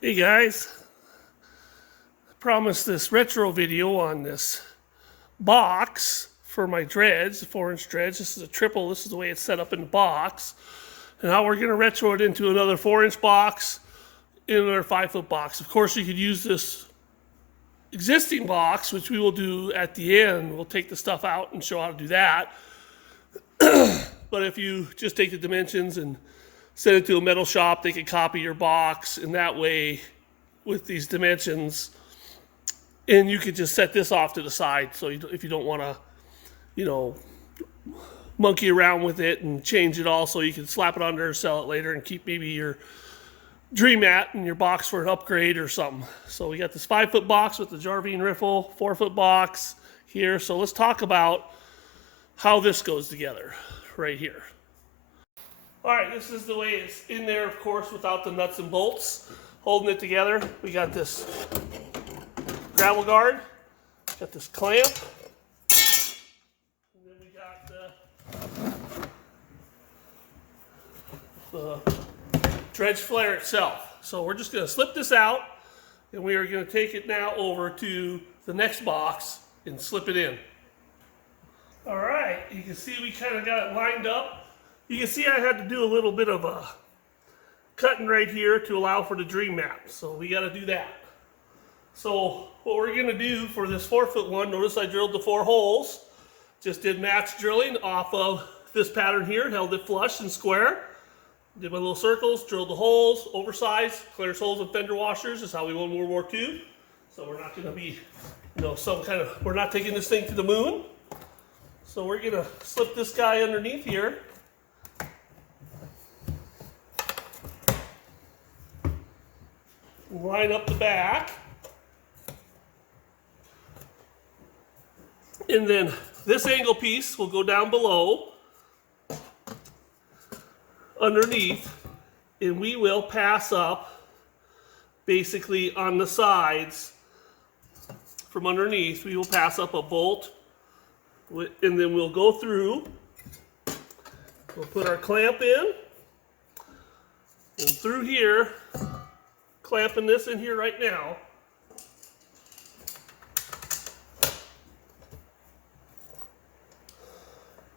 Hey guys, I promised this retro video on this box for my dredge, the 4-inch dredge. This is a triple, this is the way it's set up in the box. And how we're going to retro it into another 4-inch box in another 5-foot box. Of course, you could use this existing box, which we will do at the end. We'll take the stuff out and show how to do that. But if you just take the dimensions and send it to a metal shop, they can copy your box, and that way, with these dimensions, and you could just set this off to the side. So if you don't want to, monkey around with it and change it all, so you can slap it on there, sell it later, and keep maybe your dream mat in your box for an upgrade or something. So we got this 5-foot box with the Jarvine riffle, 4-foot box here. So let's talk about how this goes together right here. All right, this is the way it's in there, of course, without the nuts and bolts holding it together. We got this gravel guard, got this clamp, and then we got the dredge flare itself. So we're just going to slip this out, and we are going to take it now over to the next box and slip it in. All right, you can see we kind of got it lined up. You can see I had to do a little bit of a cutting right here to allow for the dream map. So we got to do that. So what we're going to do for this 4-foot one, notice I drilled the 4 holes. Just did match drilling off of this pattern here, held it flush and square. Did my little circles, drilled the holes, oversized, clears holes with fender washers. Is how we won World War II. So we're not going to be, we're not taking this thing to the moon. So we're going to slip this guy underneath here. Line up the back. And then this angle piece will go down below, underneath, and we will pass up basically on the sides from underneath. We will pass up a bolt, and then we'll go through. We'll put our clamp in, and through here, clamping this in here right now.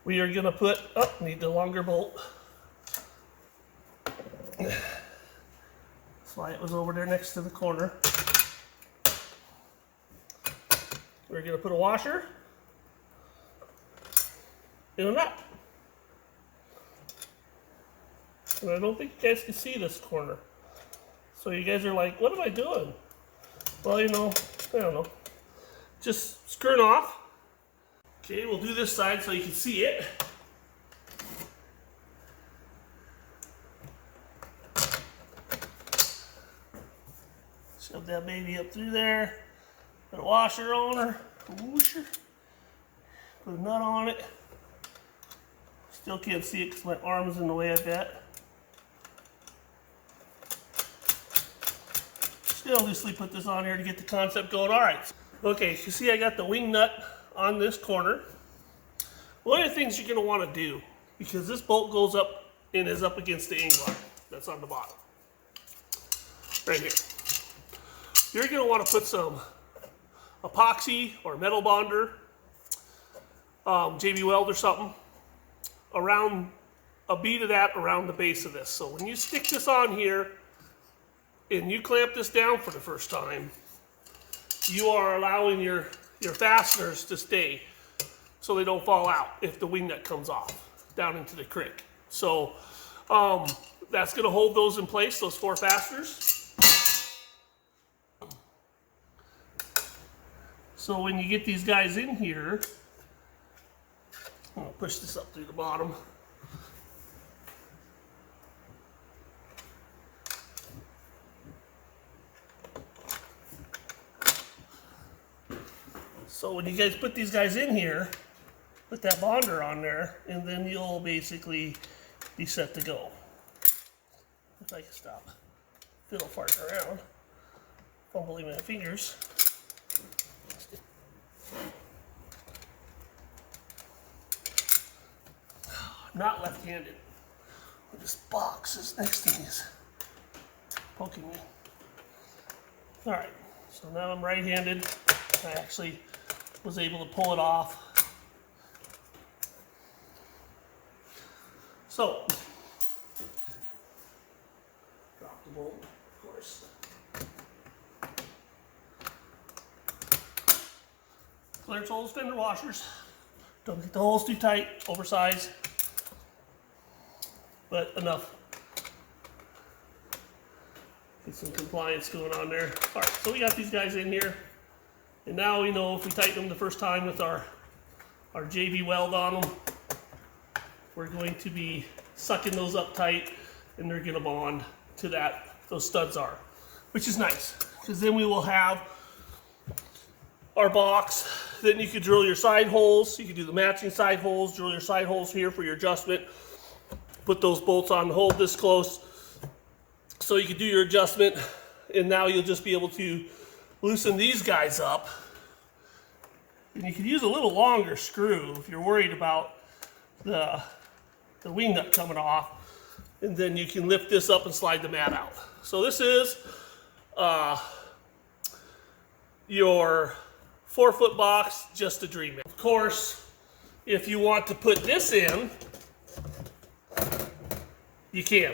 We are going to put, need the longer bolt. That's why it was over there next to the corner. We're going to put a washer and a nut. And I don't think you guys can see this corner. So you guys are like, what am I doing? Well, I don't know. Just screwing off. Okay, we'll do this side so you can see it. Shove that baby up through there. Put a washer on her. Put a nut on it. Still can't see it because my arm is in the way, I bet. Still loosely put this on here to get the concept going. All right. Okay, you see I got the wing nut on this corner. One of the things you're going to want to do, because this bolt goes up and is up against the angler that's on the bottom. Right here. You're going to want to put some epoxy or metal bonder, JB Weld or something, around a bead of that around the base of this. So when you stick this on here and you clamp this down for the first time, you are allowing your fasteners to stay so they don't fall out if the wing nut comes off down into the creek. So that's going to hold those in place, those 4 fasteners. So when you get these guys in here, I'm going to push this up through the bottom. So when you guys put these guys in here, put that bonder on there, and then you'll basically be set to go. If I can stop fiddle farting around, fumbling my fingers. I'm not left-handed. This box is next to me is poking me. All right, so now I'm right-handed. I actually was able to pull it off. So, drop the bolt, of course. Clearance holes, fender washers. Don't get the holes too tight, oversized, but enough. Get some compliance going on there. All right, so we got these guys in here. And now we know if we tighten them the first time with our JB weld on them, we're going to be sucking those up tight and they're going to bond to that, those studs are, which is nice because then we will have our box. Then you could drill your side holes. You could do the matching side holes, drill your side holes here for your adjustment. Put those bolts on, hold this close so you can do your adjustment. And now you'll just be able to loosen these guys up. And you could use a little longer screw if you're worried about the wing nut coming off. And then you can lift this up and slide the mat out. So this is your 4-foot box, just a dream. Of course, if you want to put this in, you can.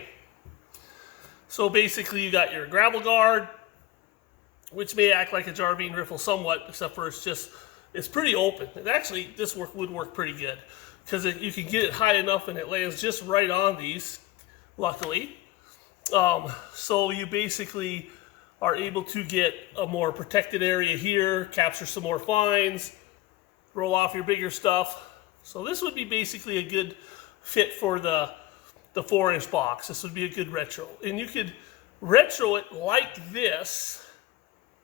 So basically you got your gravel guard, which may act like a jar bean riffle somewhat, except for it's pretty open. And actually, this would work pretty good because you can get it high enough and it lands just right on these, luckily. So you basically are able to get a more protected area here, capture some more fines, roll off your bigger stuff. So this would be basically a good fit for the 4-inch box. This would be a good retro. And you could retro it like this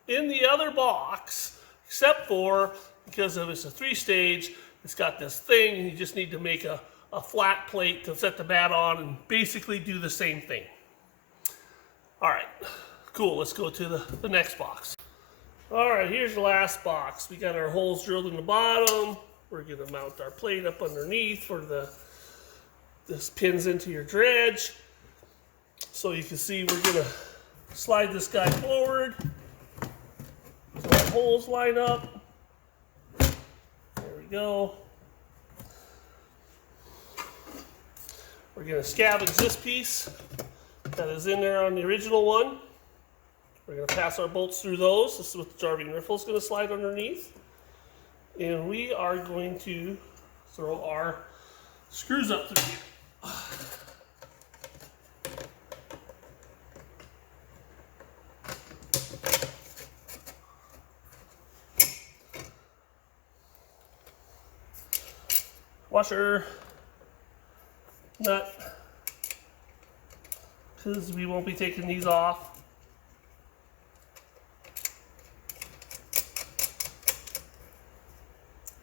in the other box, except for, because of it's a 3-stage, it's got this thing, and you just need to make a flat plate to set the mat on and basically do the same thing. All right, cool, let's go to the next box. All right, here's the last box. We got our holes drilled in the bottom. We're gonna mount our plate up underneath for this pins into your dredge. So you can see we're gonna slide this guy forward. So our holes line up. There we go. We're going to scavenge this piece that is in there on the original one. We're going to pass our bolts through those. This is what the jar bean riffle is going to slide underneath. And we are going to throw our screws up through here. Washer, nut, because we won't be taking these off.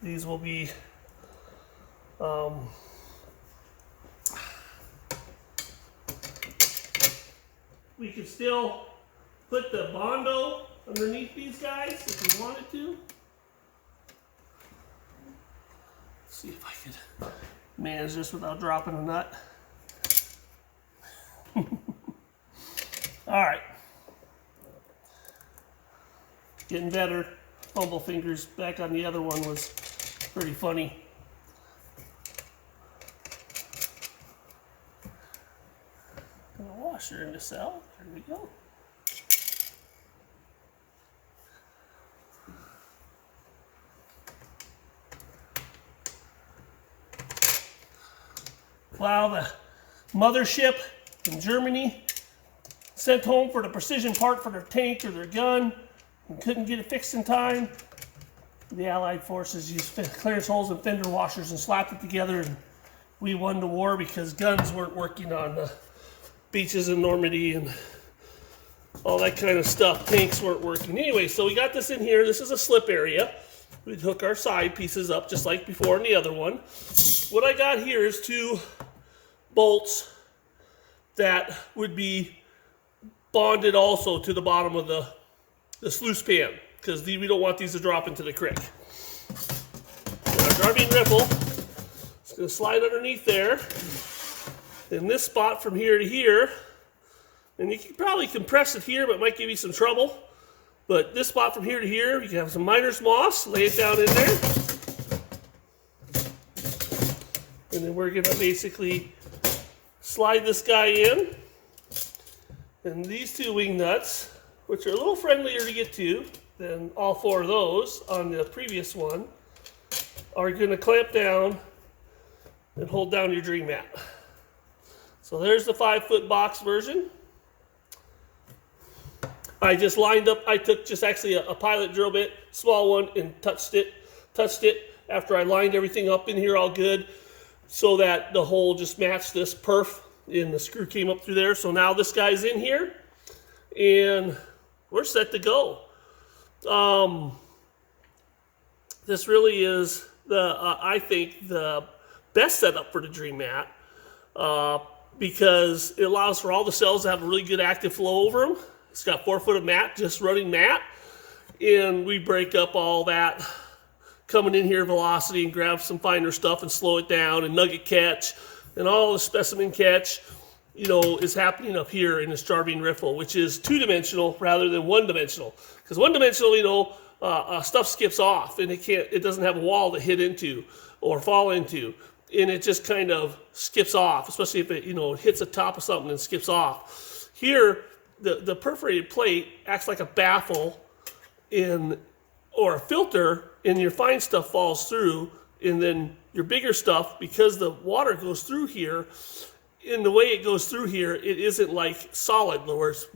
These will be we could still put the Bondo underneath these guys if we wanted to. See if I could manage this without dropping a nut. All right. Getting better. Fumble fingers back on the other one was pretty funny. Got a washer in the cell. There we go. Wow, the mothership in Germany sent home for the precision part for their tank or their gun and couldn't get it fixed in time. The Allied forces used clearance holes and fender washers and slapped it together, and we won the war because guns weren't working on the beaches in Normandy and all that kind of stuff. Tanks weren't working. Anyway, so we got this in here. This is a slip area. We'd hook our side pieces up just like before in the other one. What I got here is 2 bolts that would be bonded also to the bottom of the sluice pan, because we don't want these to drop into the creek. And our jar bean riffle is going to slide underneath there in this spot from here to here, and you can probably compress it here, but it might give you some trouble. But this spot from here to here, you can have some miner's moss, lay it down in there. And then we're gonna basically slide this guy in. And these two wing nuts, which are a little friendlier to get to than all four of those on the previous one, are gonna clamp down and hold down your dream mat. So there's the 5-foot box version. I just lined up, I took just actually a pilot drill bit, small one, and touched it after I lined everything up in here all good so that the hole just matched this perf and the screw came up through there. So now this guy's in here and we're set to go. This really is I think the best setup for the dream mat because it allows for all the cells to have a really good active flow over them. It's got 4 foot of mat, just running mat, and we break up all that coming in here velocity and grab some finer stuff and slow it down, and nugget catch and all the specimen catch, you know, is happening up here in this Jarvine riffle, which is 2-dimensional rather than 1-dimensional. Because 1-dimensional, you know, stuff skips off and it doesn't have a wall to hit into or fall into, and it just kind of skips off, especially if it, you know, hits the top of something and skips off. Here, the perforated plate acts like a baffle or a filter, and your fine stuff falls through, and then your bigger stuff, because the water goes through here, in the way it goes through here, it isn't like solid where it's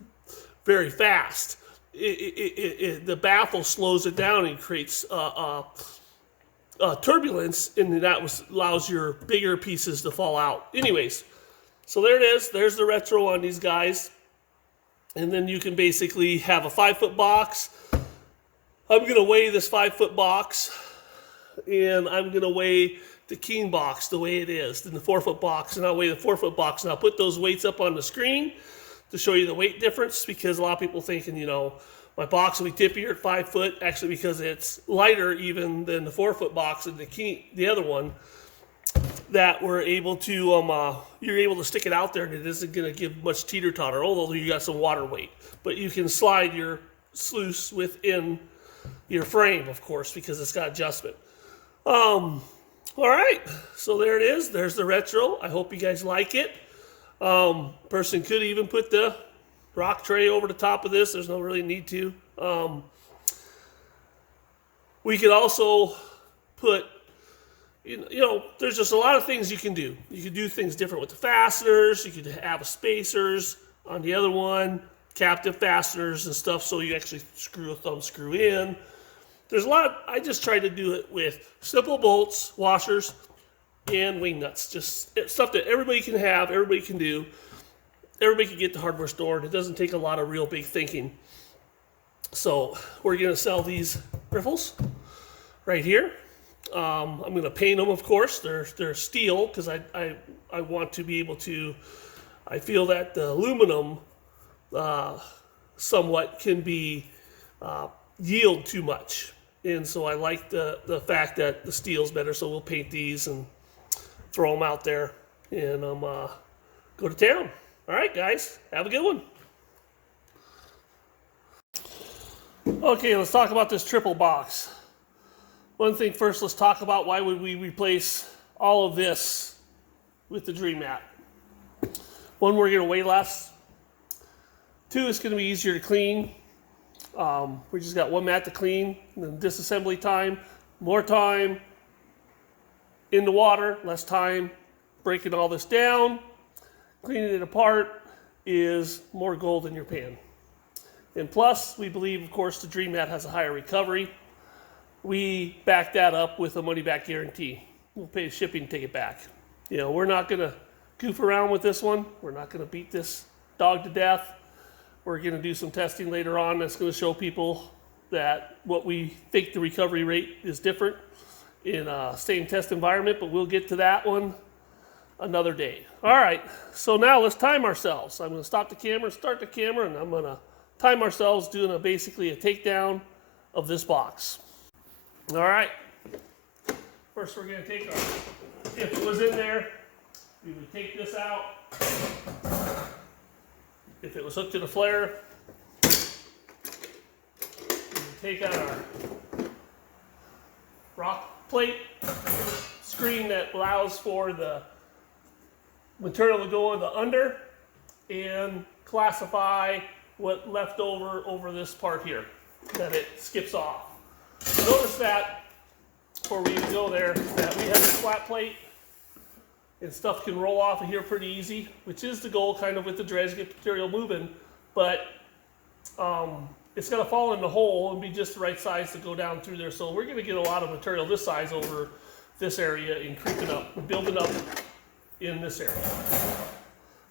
very fast. The baffle slows it down and creates turbulence, and that allows your bigger pieces to fall out. Anyways, so there it is. There's the retro on these guys. And then you can basically have a 5-foot box. I'm going to weigh this 5-foot box, and I'm going to weigh the Keen box the way it is, then the 4-foot box, and I'll weigh the 4-foot box, and I'll put those weights up on the screen to show you the weight difference, because a lot of people thinking, you know, my box will be tippier at 5 foot, actually because it's lighter even than the 4-foot box and the other one, that we're able to, you're able to stick it out there and it isn't going to give much teeter-totter, although you got some water weight. But you can slide your sluice within your frame, of course, because it's got adjustment. All right, so there it is. There's the retro. I hope you guys like it. Person could even put the rock tray over the top of this. There's no really need to. We could also put, you know, there's just a lot of things you can do. You could do things different with the fasteners. You could have spacers on the other one, captive fasteners and stuff, so you actually screw a thumb screw in. There's a lot. I just try to do it with simple bolts, washers, and wing nuts. Just stuff that everybody can have, everybody can do. Everybody can get the hardware store, and it doesn't take a lot of real big thinking. So we're going to sell these riffles right here. I'm going to paint them, of course. They're steel because I want to be able to. I feel that the aluminum somewhat can be yield too much, and so I like the fact that the steel's better. So we'll paint these and throw them out there, and go to town. All right, guys, have a good one. Okay, let's talk about this triple box. One thing first, let's talk about why would we replace all of this with the Dream Mat. One, we're going to weigh less. 2, it's going to be easier to clean. We just got one mat to clean. And then disassembly time, more time in the water, less time breaking all this down. Cleaning it apart is more gold in your pan. And plus, we believe, of course, the Dream Mat has a higher recovery. We back that up with a money-back guarantee. We'll pay shipping and take it back. You know, we're not going to goof around with this one. We're not going to beat this dog to death. We're going to do some testing later on that's going to show people that what we think the recovery rate is different in a same test environment, but we'll get to that one another day. All right, so now let's time ourselves. I'm going to stop the camera, start the camera, and I'm going to time ourselves doing basically a takedown of this box. All right, first we're going to take our, if it was in there, we would take this out. If it was hooked to the flare, take out our rock plate screen that allows for the material to go in the under and classify what left over this part here that it skips off. Notice that before we even go there that we have this flat plate and stuff can roll off of here pretty easy, which is the goal kind of with the dredge to get material moving, but it's going to fall in the hole and be just the right size to go down through there. So we're going to get a lot of material this size over this area and creeping up and building up in this area.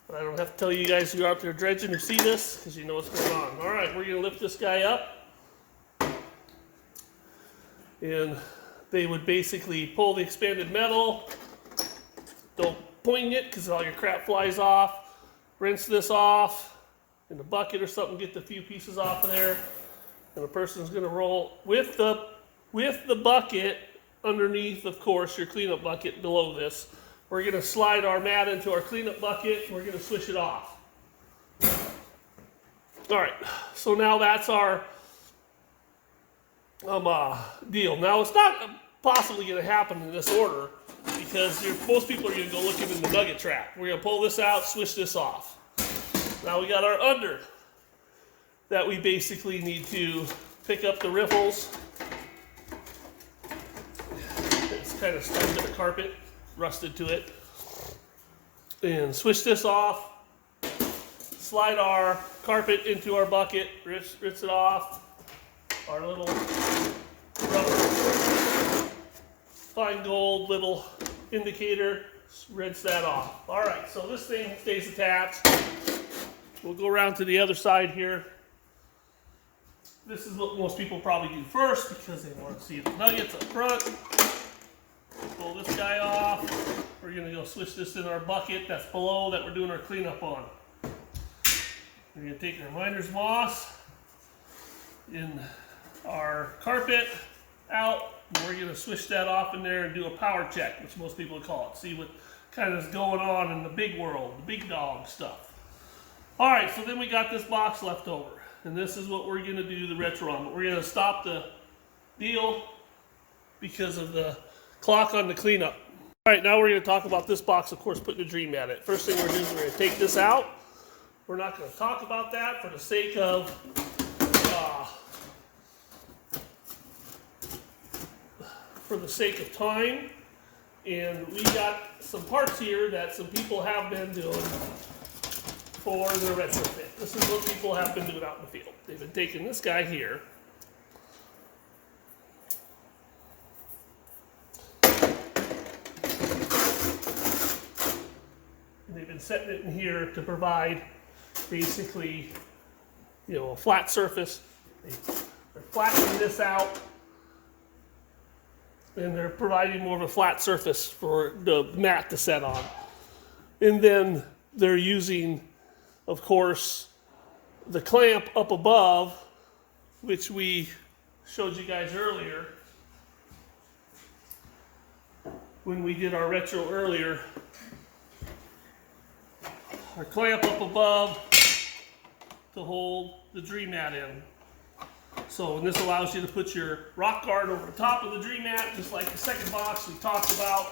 But I don't have to tell you guys who are out there dredging who see this because you know what's going on. All right, we're going to lift this guy up. And they would basically pull the expanded metal. Don't point it because all your crap flies off. Rinse this off in a bucket or something, get the few pieces off of there. And the person's going to roll with the bucket underneath, of course, your cleanup bucket below this. We're going to slide our mat into our cleanup bucket. We're going to swish it off. All right, so now that's our deal. Now it's not possibly going to happen in this order because most people are going to go looking in the nugget trap. We're going to pull this out, swish this off. Now we got our under that we basically need to pick up the riffles. It's kind of stuck to the carpet, rusted to it. And swish this off. Slide our carpet into our bucket, rinse it off. Our little rubber fine gold little indicator, rinse that off. All right, so this thing stays attached. We'll go around to the other side here. This is what most people probably do first because they want to see the nuggets up front. Pull this guy off. We're going to go switch this in our bucket that's below that we're doing our cleanup on. We're going to take our miner's moss in our carpet out. And we're going to switch that off in there and do a power check, which most people would call it. See what kind of is going on in the big world, the big dog stuff. All right, so then we got this box left over. And this is what we're going to do the retro on. But we're going to stop the deal because of the clock on the cleanup. All right, now we're going to talk about this box, of course, putting the dream at it. First thing we're doing is we're going to take this out. We're not going to talk about that for the sake of time. And we got some parts here that some people have been doing for the retrofit. This is what people have been doing out in the field. They've been taking this guy here. And they've been setting it in here to provide basically, you know, a flat surface. They're flattening this out. And they're providing more of a flat surface for the mat to set on. And then they're using, of course, the clamp up above, which we showed you guys earlier when we did our retro earlier. Our clamp up above to hold the dream mat in. So, and this allows you to put your rock guard over the top of the dream mat, just like the second box we talked about.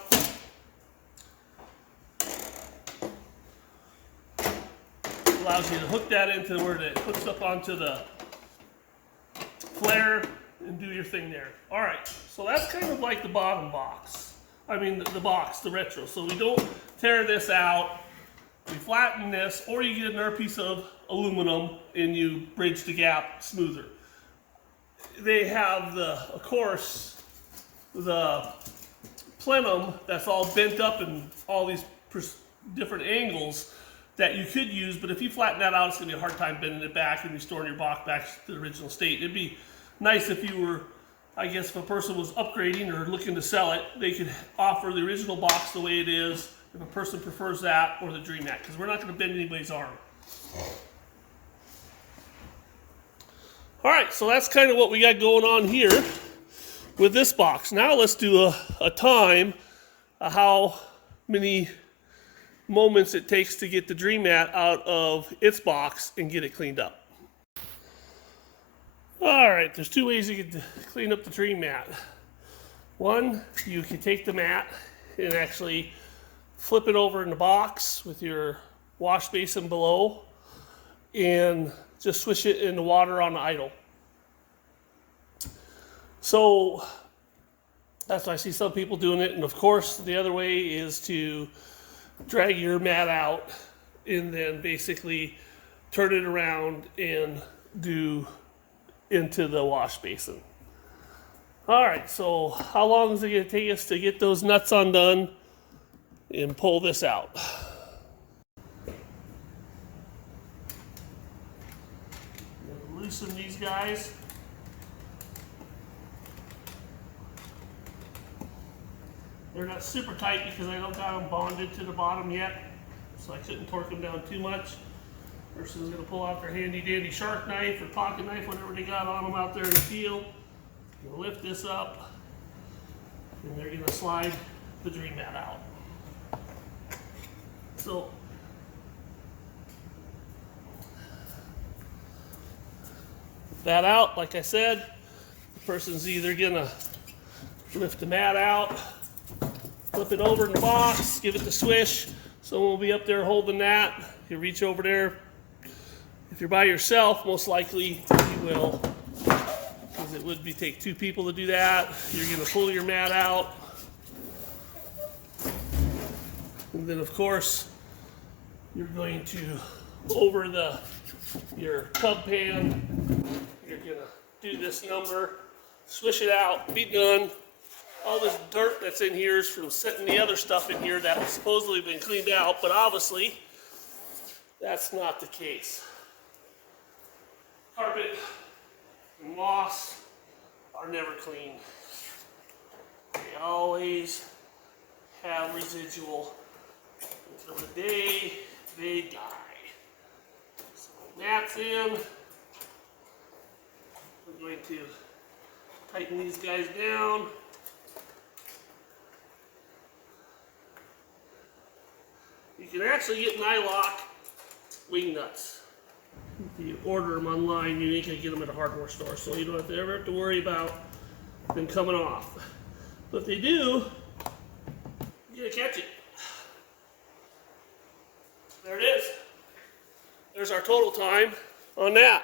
Allows you to hook that into where it hooks up onto the flare and do your thing there. All right, so that's kind of like the bottom box. I mean, the box, the retro. So we don't tear this out. We flatten this, or you get another piece of aluminum and you bridge the gap smoother. They have of course, the plenum that's all bent up in all these different angles that you could use, but if you flatten that out, it's going to be a hard time bending it back and restoring your box back to the original state. It'd be nice if you were, I guess if a person was upgrading or looking to sell it, they could offer the original box the way it is, if a person prefers that, or the dream mat, because we're not going to bend anybody's arm. All right, so that's kind of what we got going on here with this box. Now let's do a time, how many moments it takes to get the dream mat out of its box and get it cleaned up. All right, there's two ways you can clean up the tree mat. One, you can take the mat and actually flip it over in the box with your wash basin below and just swish it in the water on the idle. So that's why I see some people doing it. And of course, the other way is to drag your mat out and then basically turn it around and do into the wash basin. All right, so how long is it going to take us to get those nuts undone and pull this out? Loosen these guys. They're not super tight because I don't got them bonded to the bottom yet, so I couldn't torque them down too much. Person's going to pull out their handy dandy shark knife or pocket knife, whatever they got on them out there in the field. You'll lift this up, and they're going to slide the dream mat out. So that out, like I said, the person's either going to lift the mat out, flip it over in the box, give it the swish. Someone will be up there holding that. You reach over there. If you're by yourself, most likely you will, because it would take two people to do that. You're going to pull your mat out. And then, of course, you're going to, over your tub pan, you're going to do this number, swish it out, be done. All this dirt that's in here is from setting the other stuff in here that was supposedly been cleaned out, but obviously that's not the case. Carpet and moss are never clean. They always have residual until the day they die. So mat's in. We're going to tighten these guys down. You can actually get nylock wing nuts. If you order them online, you ain't gonna get them at a hardware store, so you don't ever have to worry about them coming off. But if they do, you're gonna catch it. There it is. There's our total time on that.